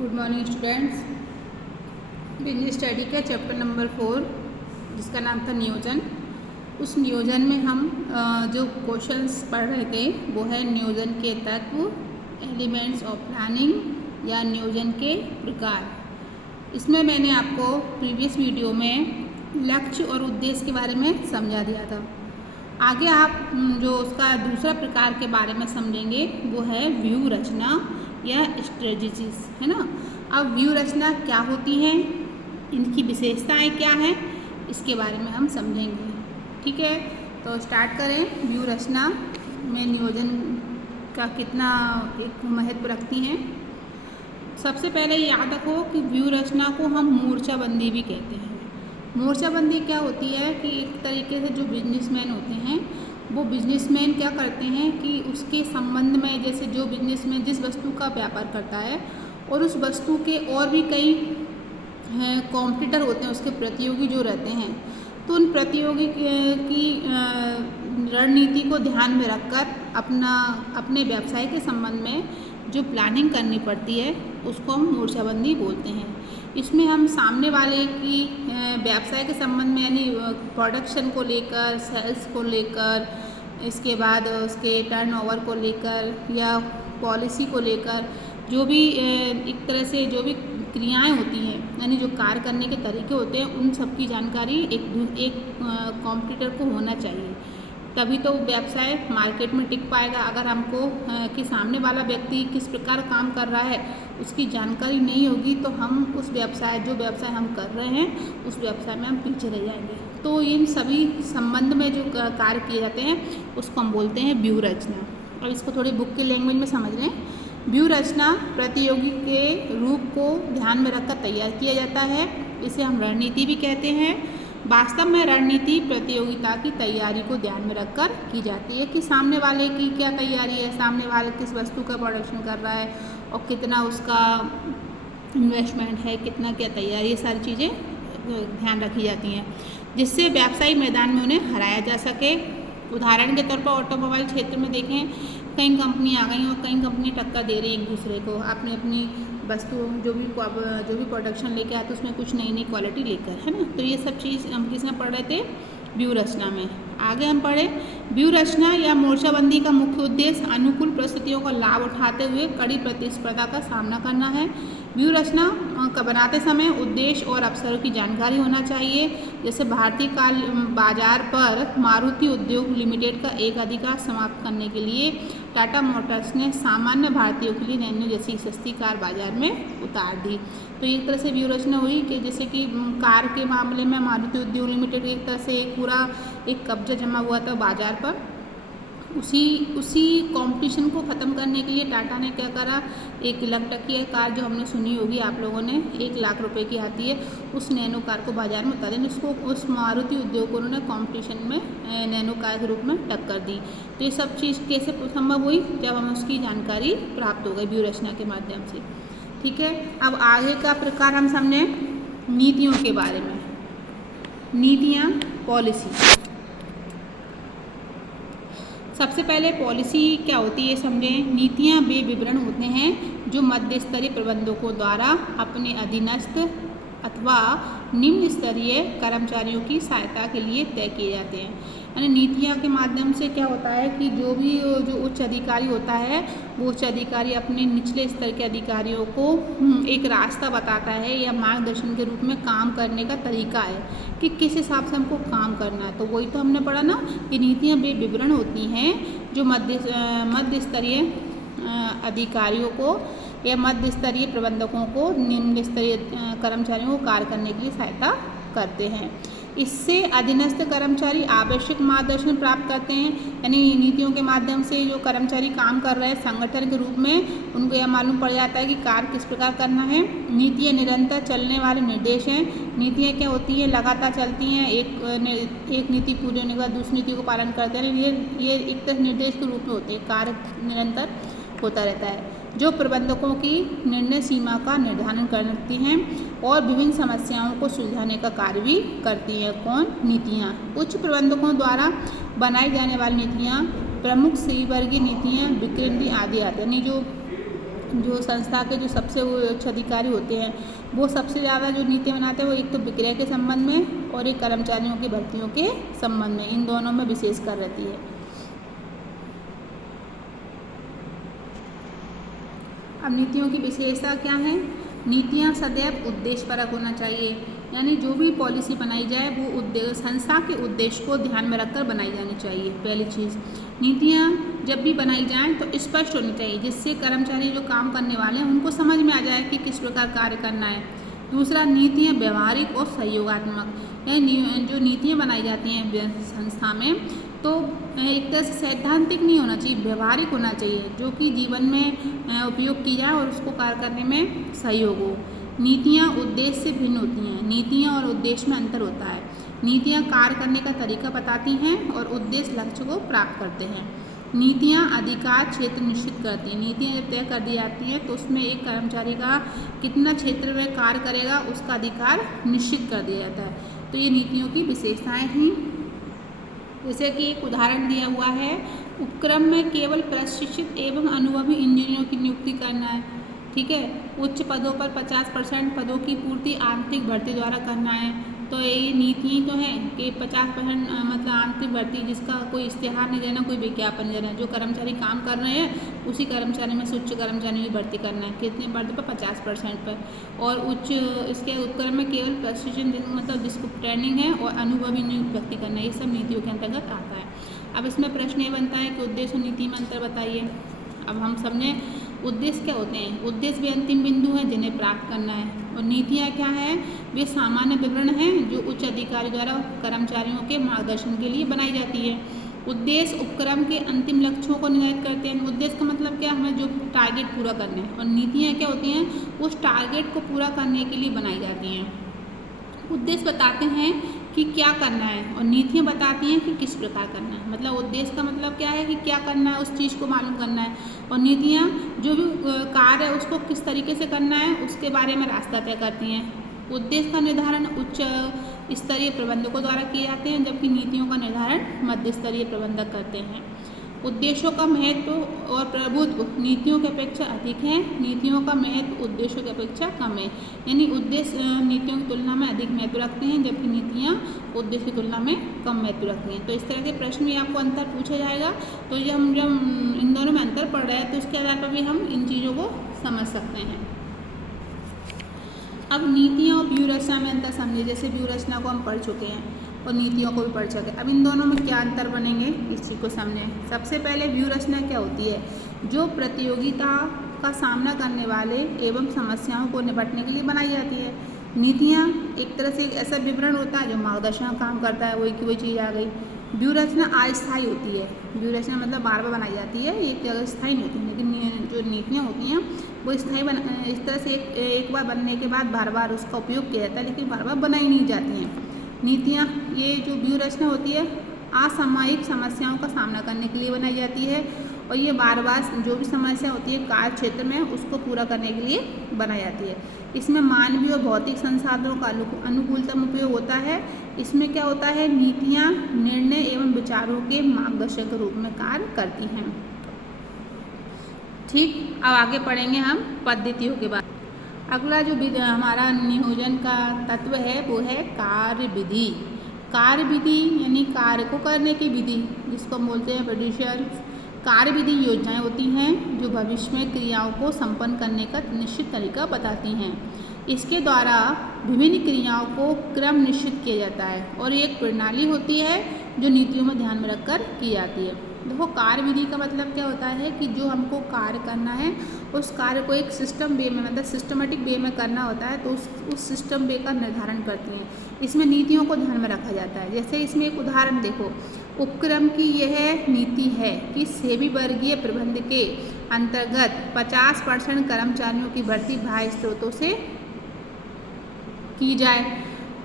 Good morning students. Business study का chapter number 4 जिसका नाम था नियोजन। उस नियोजन में हम जो क्वेश्चंस पढ़ रहे थे वो है नियोजन के तत्व, एलिमेंट्स ऑफ प्लानिंग या नियोजन के प्रकार। इसमें मैंने आपको प्रीवियस वीडियो में लक्ष्य और उद्देश्य के बारे में समझा दिया था। आगे आप जो उसका दूसरा प्रकार के बारे में समझेंगे वो है व्यू रचना या स्ट्रेटजीज, है ना। अब व्यू रचना क्या होती है, इनकी विशेषताएं क्या हैं, इसके बारे में हम समझेंगे। ठीक है, तो स्टार्ट करें। व्यू रचना में नियोजन का कितना एक महत्व रखती हैं। सबसे पहले याद रखो कि व्यू रचना को हम मोर्चाबंदी भी कहते हैं। मोर्चाबंदी क्या होती है कि एक तरीके से जो बिजनेसमैन होते हैं वो बिजनेसमैन क्या करते हैं कि उसके संबंध में, जैसे जो बिजनेसमैन जिस वस्तु का व्यापार करता है और उस वस्तु के और भी कई कॉम्पिटिटर होते हैं, उसके प्रतियोगी जो रहते हैं, तो उन प्रतियोगी की रणनीति को ध्यान में रखकर अपने व्यवसाय के संबंध में जो प्लानिंग करनी पड़ती है उसको हम मोर्चाबंदी बोलते हैं। इसमें हम सामने वाले की व्यवसाय के संबंध में यानी प्रोडक्शन को लेकर, सेल्स को लेकर, इसके बाद उसके टर्नओवर को लेकर या पॉलिसी को लेकर जो भी एक तरह से जो भी क्रियाएं होती हैं यानी जो कार्य करने के तरीके होते हैं, उन सब की जानकारी एक कॉम्पिटिटर को होना चाहिए, तभी तो व्यवसाय मार्केट में टिक पाएगा। अगर हमको कि सामने वाला व्यक्ति किस प्रकार काम कर रहा है उसकी जानकारी नहीं होगी तो हम जो व्यवसाय हम कर रहे हैं उस व्यवसाय में हम पीछे रह जाएंगे। तो इन सभी संबंध में जो कार्य किए जाते हैं उसको हम बोलते हैं व्यू रचना। अब इसको थोड़ी बुक की लैंग्वेज में समझ लें। व्यू रचना प्रतियोगी के रूप को ध्यान में रखकर तैयार किया जाता है, इसे हम रणनीति भी कहते हैं। वास्तव में रणनीति प्रतियोगिता की तैयारी को ध्यान में रखकर की जाती है कि सामने वाले की क्या तैयारी है, सामने वाले किस वस्तु का प्रोडक्शन कर रहा है और कितना उसका इन्वेस्टमेंट है, कितना क्या तैयारी, ये सारी चीज़ें ध्यान रखी जाती हैं जिससे व्यावसायिक मैदान में उन्हें हराया जा सके। उदाहरण के तौर पर ऑटोमोबाइल क्षेत्र में देखें, कई कंपनी आ गई और कई कंपनी टक्कर दे रही एक दूसरे को अपनी वस्तु जो भी प्रोडक्शन लेके आते उसमें कुछ नई नई क्वालिटी लेकर, है ना। तो ये सब चीज़ हम किसमें पढ़ रहे थे, व्यू रचना में। आगे हम पढ़े व्यू रचना या मोर्चाबंदी का मुख्य उद्देश्य अनुकूल परिस्थितियों का लाभ उठाते हुए कड़ी प्रतिस्पर्धा का सामना करना है। व्यू रचना का बनाते समय उद्देश्य और अवसरों की जानकारी होना चाहिए। जैसे भारतीय बाजार पर मारुति उद्योग लिमिटेड का एक अधिकार समाप्त करने के लिए टाटा मोटर्स ने सामान्य भारतीयों के लिए नैनो जैसी सस्ती कार बाजार में उतार दी। तो एक तरह से व्यू रचना हुई कि जैसे कि कार के मामले में मारुति उद्योग लिमिटेड एक तरह से एक कब्जा जमा हुआ था बाजार पर। उसी कंपटीशन को ख़त्म करने के लिए टाटा ने क्या करा, एक लखटकिया कार जो हमने सुनी होगी आप लोगों ने, 1 लाख रुपए की आती है, उस नैनो कार को बाजार में उतारे, उसको उस मारुति उद्योग को उन्होंने कंपटीशन में नैनो कार के रूप में टक्कर दी। तो ये सब चीज़ कैसे संभव हुई, जब हमें उसकी जानकारी प्राप्त हो गई व्यू रचना के माध्यम से। ठीक है, अब आगे का प्रकार हम समझें नीतियों के बारे में। नीतियाँ, पॉलिसी। सबसे पहले पॉलिसी क्या होती है समझें। नीतियाँ वे विवरण होते हैं जो मध्य स्तरीय प्रबंधकों द्वारा अपने अधीनस्थ अथवा निम्न स्तरीय कर्मचारियों की सहायता के लिए तय किए जाते हैं। यानी नीतियाँ के माध्यम से क्या होता है कि जो उच्च अधिकारी होता है वो उच्च अधिकारी अपने निचले स्तर के अधिकारियों को एक रास्ता बताता है या मार्गदर्शन के रूप में काम करने का तरीका है कि किस हिसाब से हमको काम करना है। तो वही तो हमने पढ़ा ना कि नीतियाँ वे विवरण होती हैं जो मध्य स्तरीय अधिकारियों को या मध्य स्तरीय प्रबंधकों को निम्न स्तरीय कर्मचारियों को कार्य करने के लिए सहायता करते हैं। इससे अधीनस्थ कर्मचारी आवश्यक मार्गदर्शन प्राप्त करते हैं। यानी नीतियों के माध्यम से जो कर्मचारी काम कर रहे हैं संगठन के रूप में, उनको यह मालूम पड़ जाता है कि कार्य किस प्रकार करना है। नीतियाँ निरंतर चलने वाले निर्देश हैं। नीतियाँ क्या होती हैं, लगातार चलती हैं, एक नीति पूरी होने के बाद दूसरी नीति को पालन करते हैं। ये एक तरह निर्देश के रूप में होते हैं, कार्य निरंतर होता रहता है जो प्रबंधकों की निर्णय सीमा का निर्धारण करती हैं और विभिन्न समस्याओं को सुलझाने का कार्य भी करती हैं। कौन, नीतियाँ। उच्च प्रबंधकों द्वारा बनाई जाने वाली नीतियाँ प्रमुख श्रेणीवर्गीय नीतियाँ, विक्रय नीति आदि आती हैं। यानी जो जो संस्था के जो सबसे उच्च अधिकारी होते हैं वो सबसे ज़्यादा जो नीति बनाते हैं वो एक तो विक्रय के संबंध में और एक कर्मचारियों की भर्तियों के संबंध में, इन दोनों में विशेषकर रहती है। अब नीतियों की विशेषता क्या है? नीतियाँ सदैव उद्देश्यपरक होना चाहिए, यानी जो भी पॉलिसी बनाई जाए वो संस्था के उद्देश्य को ध्यान में रखकर बनाई जानी चाहिए। पहली चीज़, नीतियाँ जब भी बनाई जाएं तो स्पष्ट होनी चाहिए, जिससे कर्मचारी जो काम करने वाले हैं उनको समझ में आ जाए कि किस प्रकार कार्य करना है। दूसरा, नीतियाँ व्यवहारिक और सहयोगात्मक, यानी जो नीतियाँ बनाई जाती हैं संस्था में तो एक तरह से सैद्धांतिक नहीं होना चाहिए, व्यवहारिक होना चाहिए, जो कि जीवन में उपयोग की जाए और उसको कार्य करने में सहयोग हो। नीतियाँ उद्देश्य से भिन्न होती हैं, नीतियाँ और उद्देश्य में अंतर होता है। नीतियाँ कार्य करने का तरीका बताती हैं और उद्देश्य लक्ष्य को प्राप्त करते हैं। नीतियाँ अधिकार क्षेत्र निश्चित करती हैं, नीतियाँ जब तय कर दी जाती हैं तो उसमें एक कर्मचारी का कितना क्षेत्र में कार्य करेगा उसका अधिकार निश्चित कर दिया जाता है। तो ये नीतियों की विशेषताएँ हैं। जैसे कि एक उदाहरण दिया हुआ है, उपक्रम में केवल प्रशिक्षित एवं अनुभवी इंजीनियरों की नियुक्ति करना है, ठीक है। उच्च पदों पर 50% पदों की पूर्ति आंतरिक भर्ती द्वारा करना है। तो ये नीति तो है कि 50% मतलब आंतरिक भर्ती, जिसका कोई इश्तेहार नहीं देना, कोई विज्ञापन नहीं देना, जो कर्मचारी काम कर रहे हैं उसी कर्मचारी में से उच्च कर्मचारी की भर्ती करना है। कितने पद पर? 50% पर। और उच्च इसके उपक्रम में केवल प्रशिक्षण मतलब जिसको ट्रेनिंग है और अनुभवी व्यक्ति करना है, ये सब नीतियों के अंतर्गत आता है। अब इसमें प्रश्न ये बनता है कि उद्देश्य और नीति में अंतर बताइए। अब हम समझें उद्देश्य क्या होते हैं। उद्देश्य वे अंतिम बिंदु हैं जिन्हें प्राप्त करना है, और नीतियाँ क्या हैं? वे सामान्य विवरण हैं जो उच्च अधिकारी द्वारा कर्मचारियों के मार्गदर्शन के लिए बनाई जाती है। उद्देश्य उपक्रम के अंतिम लक्ष्यों को निर्धारित करते हैं। उद्देश्य का मतलब क्या? हमें जो टारगेट पूरा करना है, और नीतियाँ क्या होती हैं? उस टारगेट को पूरा करने के लिए बनाई जाती हैं। उद्देश्य बताते हैं कि क्या करना है और नीतियाँ बताती हैं कि किस प्रकार करना है। मतलब उद्देश्य का मतलब क्या है कि क्या करना है, उस चीज़ को मालूम करना है, और नीतियाँ जो भी कार्य है उसको किस तरीके से करना है उसके बारे में रास्ता तय करती हैं। उद्देश्य का निर्धारण उच्च स्तरीय प्रबंधकों द्वारा किए जाते हैं, जबकि नीतियों का निर्धारण मध्य स्तरीय प्रबंधक करते हैं। उद्देश्यों का महत्व और प्रभुत्व नीतियों की अपेक्षा अधिक है, नीतियों का महत्व उद्देश्यों की अपेक्षा कम है। यानी उद्देश्य नीतियों की तुलना में अधिक महत्व रखते हैं, जबकि नीतियाँ उद्देश्य की तुलना में कम महत्व रखती हैं। तो इस तरह के प्रश्न में आपको अंतर पूछा जाएगा। तो ये हम जब इन दोनों में अंतर पड़ रहा है तो उसके आधार पर भी हम इन चीज़ों को समझ सकते हैं। अब नीतियाँ और व्यू रचना में अंतर समझिए। जैसे व्यू रचना को हम पढ़ चुके हैं और नीतियों को भी पढ़ चुके हैं। अब इन दोनों में क्या अंतर बनेंगे इस चीज़ को समझें। सबसे पहले व्यू रचना क्या होती है? जो प्रतियोगिता का सामना करने वाले एवं समस्याओं को निपटने के लिए बनाई जाती है। नीतियाँ एक तरह से एक ऐसा विवरण होता है जो मार्गदर्शन का काम करता है, वही की वही चीज़ आ गई। व्यू रचना अस्थायी होती है। व्यू रचना मतलब बार बार बनाई जाती है, एक जगह स्थायी नहीं होती। लेकिन जो नीतियाँ होती हैं वो स्थायी इस तरह से एक बार बनने के बाद बार बार उसका उपयोग किया जाता है, लेकिन बार बार बनाई नहीं जाती हैं नीतियाँ। ये जो व्यू रचना होती है असामयिक समस्याओं का सामना करने के लिए बनाई जाती है, और ये बार बार जो भी समस्या होती है कार्य क्षेत्र में उसको पूरा करने के लिए बनाई जाती है। इसमें मानवीय और भौतिक संसाधनों का अनुकूलतम उपयोग होता है। इसमें क्या होता है? नीतियाँ निर्णय एवं विचारों के मार्गदर्शक के रूप में कार्य करती हैं। ठीक, अब आगे पढ़ेंगे हम पद्धतियों के बाद। अगला जो हमारा नियोजन का तत्व है वो है कार्य विधि। कार्य विधि यानी कार्य को करने की विधि, जिसको हम बोलते हैं प्रोड्यूसर। कार्य विधि योजनाएं होती हैं जो भविष्य में क्रियाओं को संपन्न करने का निश्चित तरीका बताती हैं। इसके द्वारा विभिन्न क्रियाओं को क्रम निश्चित किया जाता है, और एक प्रणाली होती है जो नीतियों में ध्यान में रखकर की जाती है। देखो, कार्य विधि का मतलब क्या होता है कि जो हमको कार्य करना है उस कार्य को एक सिस्टम वे में मतलब सिस्टमेटिक वे में करना होता है, तो उस सिस्टम वे का निर्धारण करती हैं। इसमें नीतियों को ध्यान में रखा जाता है। जैसे इसमें एक उदाहरण देखो, उपक्रम की यह नीति है कि सेवी वर्गीय प्रबंध के अंतर्गत 50% कर्मचारियों की भर्ती बाह्य स्रोतों से की जाए,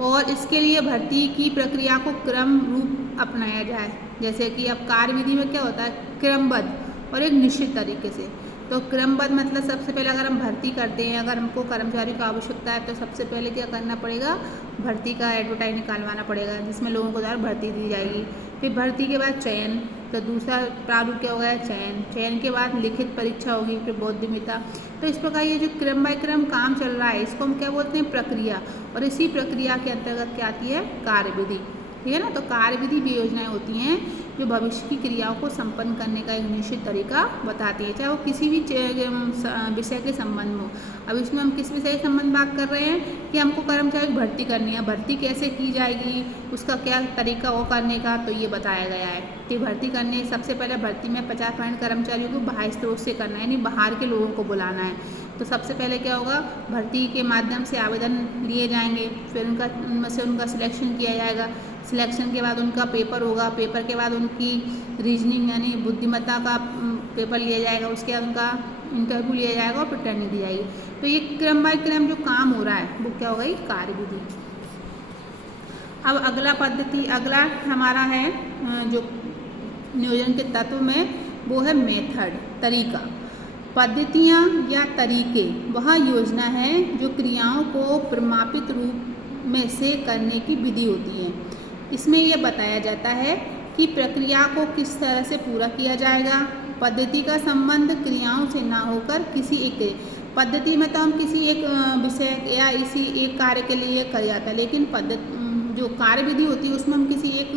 और इसके लिए भर्ती की प्रक्रिया को क्रम रूप अपनाया जाए। जैसे कि अब कार्य विधि में क्या होता है? क्रमबद्ध और एक निश्चित तरीके से। तो क्रमबद्ध मतलब सबसे पहले अगर हम भर्ती करते हैं, अगर हमको कर्मचारी की आवश्यकता है तो सबसे पहले क्या करना पड़ेगा? भर्ती का एडवर्टाइज निकालवाना पड़ेगा, जिसमें लोगों को द्वारा भर्ती दी जाएगी। फिर भर्ती के बाद चयन, तो दूसरा प्रारूप क्या होगा, चयन। चयन के बाद लिखित परीक्षा होगी, फिर बुद्धिमत्ता। तो इस प्रकार ये जो क्रम बाय क्रम काम चल रहा है इसको हम क्या बोलते हैं, प्रक्रिया। और इसी प्रक्रिया के अंतर्गत क्या आती है, कार्यविधि। ठीक है ना। तो कार्यविधि भी योजनाएं होती हैं जो भविष्य की क्रियाओं को संपन्न करने का एक निश्चित तरीका बताती है, चाहे वो किसी भी विषय के संबंध में हो। अब इसमें हम किस विषय के संबंध बात कर रहे हैं कि हमको कर्मचारी की भर्ती करनी है, भर्ती कैसे की जाएगी, उसका क्या तरीका वो करने का, तो ये बताया गया है कि भर्ती करने सबसे पहले भर्ती में 50% कर्मचारियों को बाह्य स्रोत से करना है, यानी बाहर के लोगों को बुलाना है। तो सबसे पहले क्या होगा, भर्ती के माध्यम से आवेदन लिए जाएंगे, फिर उनमें से उनका सिलेक्शन किया जाएगा। सिलेक्शन के बाद उनका पेपर होगा, पेपर के बाद उनकी रीजनिंग यानी बुद्धिमत्ता का पेपर लिया जाएगा, उसके बाद उनका इंटरव्यू लिया जाएगा और फिर ट्रेनिंग दी जाएगी। तो ये क्रम बाय क्रम जो काम हो रहा है वो क्या होगा, ये कार्यविधि। अब अगला हमारा है जो नियोजन के तत्व में वो है मेथड, तरीका। पद्धतियाँ या तरीके वह योजना है जो क्रियाओं को प्रमापित रूप में से करने की विधि होती है। इसमें यह बताया जाता है कि प्रक्रिया को किस तरह से पूरा किया जाएगा। पद्धति का संबंध क्रियाओं से ना होकर किसी एक पद्धति में तो हम किसी एक विषय या इसी एक कार्य के लिए कर जाता है, लेकिन जो कार्यविधि होती है उसमें हम किसी एक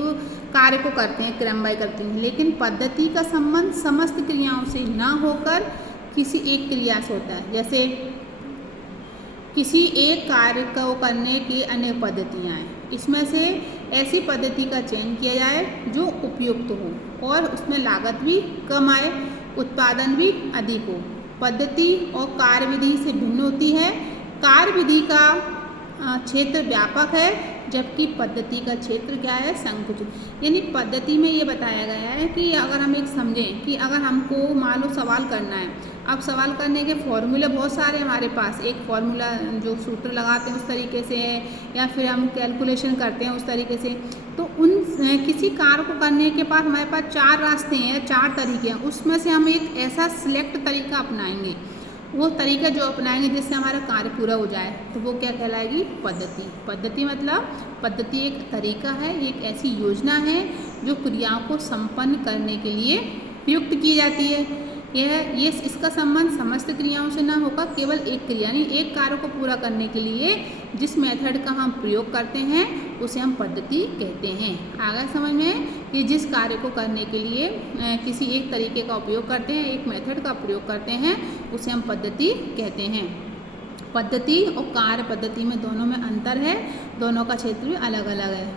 कार्य को करते हैं, क्रम बाय करते हैं। लेकिन पद्धति का संबंध समस्त क्रियाओं से ना होकर किसी एक क्रिया से होता है। जैसे किसी एक कार्य को करने की अनेक पद्धतियाँ हैं, इसमें से ऐसी पद्धति का चयन किया जाए जो उपयुक्त हो और उसमें लागत भी कम आए, उत्पादन भी अधिक हो। पद्धति और कार्यविधि से भिन्न होती है। कार्यविधि का क्षेत्र व्यापक है जबकि पद्धति का क्षेत्र क्या है, संकुचित। यानी पद्धति में ये बताया गया है कि अगर हम एक समझें कि अगर हमको मान लो सवाल करना है, अब सवाल करने के फॉर्मूले बहुत सारे हमारे पास, एक फॉर्मूला जो सूत्र लगाते हैं उस तरीके से है, या फिर हम कैलकुलेशन करते हैं उस तरीके से। तो उन किसी कार्य को करने के बाद हमारे पास 4 रास्ते हैं या 4 तरीके हैं, उसमें से हम एक ऐसा सिलेक्ट तरीका अपनाएंगे, वो तरीका जो अपनाएंगे जिससे हमारा कार्य पूरा हो जाए, तो वो क्या कहलाएगी, पद्धति। पद्धति मतलब पद्धति एक तरीका है, एक ऐसी योजना है जो क्रियाओं को संपन्न करने के लिए प्रयुक्त की जाती है। ये इसका संबंध समस्त क्रियाओं से ना होकर केवल एक क्रिया यानी एक कार्य को पूरा करने के लिए जिस मेथड का हम प्रयोग करते हैं उसे हम पद्धति कहते हैं। आगे समझ में कि जिस कार्य को करने के लिए किसी एक तरीके का उपयोग करते हैं, एक मेथड का प्रयोग करते हैं, उसे हम पद्धति कहते हैं। पद्धति और कार्य पद्धति में दोनों में अंतर है, दोनों का क्षेत्र भी अलग अलग है।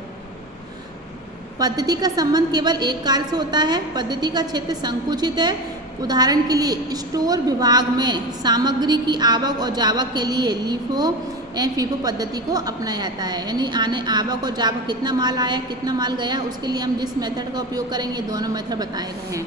पद्धति का संबंध केवल एक कार्य से होता है। पद्धति का क्षेत्र संकुचित है। उदाहरण के लिए स्टोर विभाग में सामग्री की आवक और जावक के लिए लीफो एंड फीफो पद्धति को अपनाया जाता है। यानी आवक और जावक कितना माल आया कितना माल गया, उसके लिए हम जिस मेथड का उपयोग करेंगे, दोनों मेथड बताए गए हैं।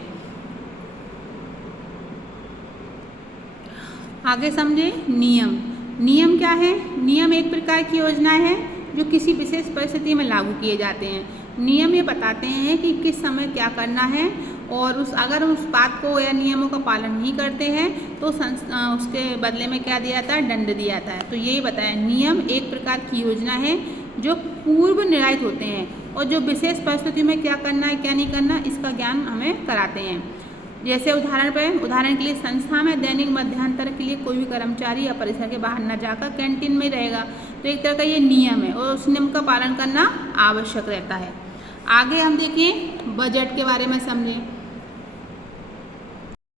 आगे समझे नियम। नियम क्या है? नियम एक प्रकार की योजना है जो किसी विशेष परिस्थिति में लागू किए जाते हैं। नियम ये बताते हैं कि किस समय क्या करना है और अगर उस बात को या नियमों का पालन नहीं करते हैं तो उसके बदले में क्या दिया जाता है, दंड दिया जाता है। तो यही बताया, नियम एक प्रकार की योजना है जो पूर्व निर्धारित होते हैं और जो विशेष परिस्थिति में क्या करना है क्या नहीं करना इसका ज्ञान हमें कराते हैं। जैसे उदाहरण के लिए संस्था में दैनिक मध्यांतर के लिए कोई भी कर्मचारी या परिसर के बाहर न जाकर कैंटीन में रहेगा, तो एक तरह का ये नियम है और उस नियम का पालन करना आवश्यक रहता है। आगे हम देखें बजट के बारे में समझें।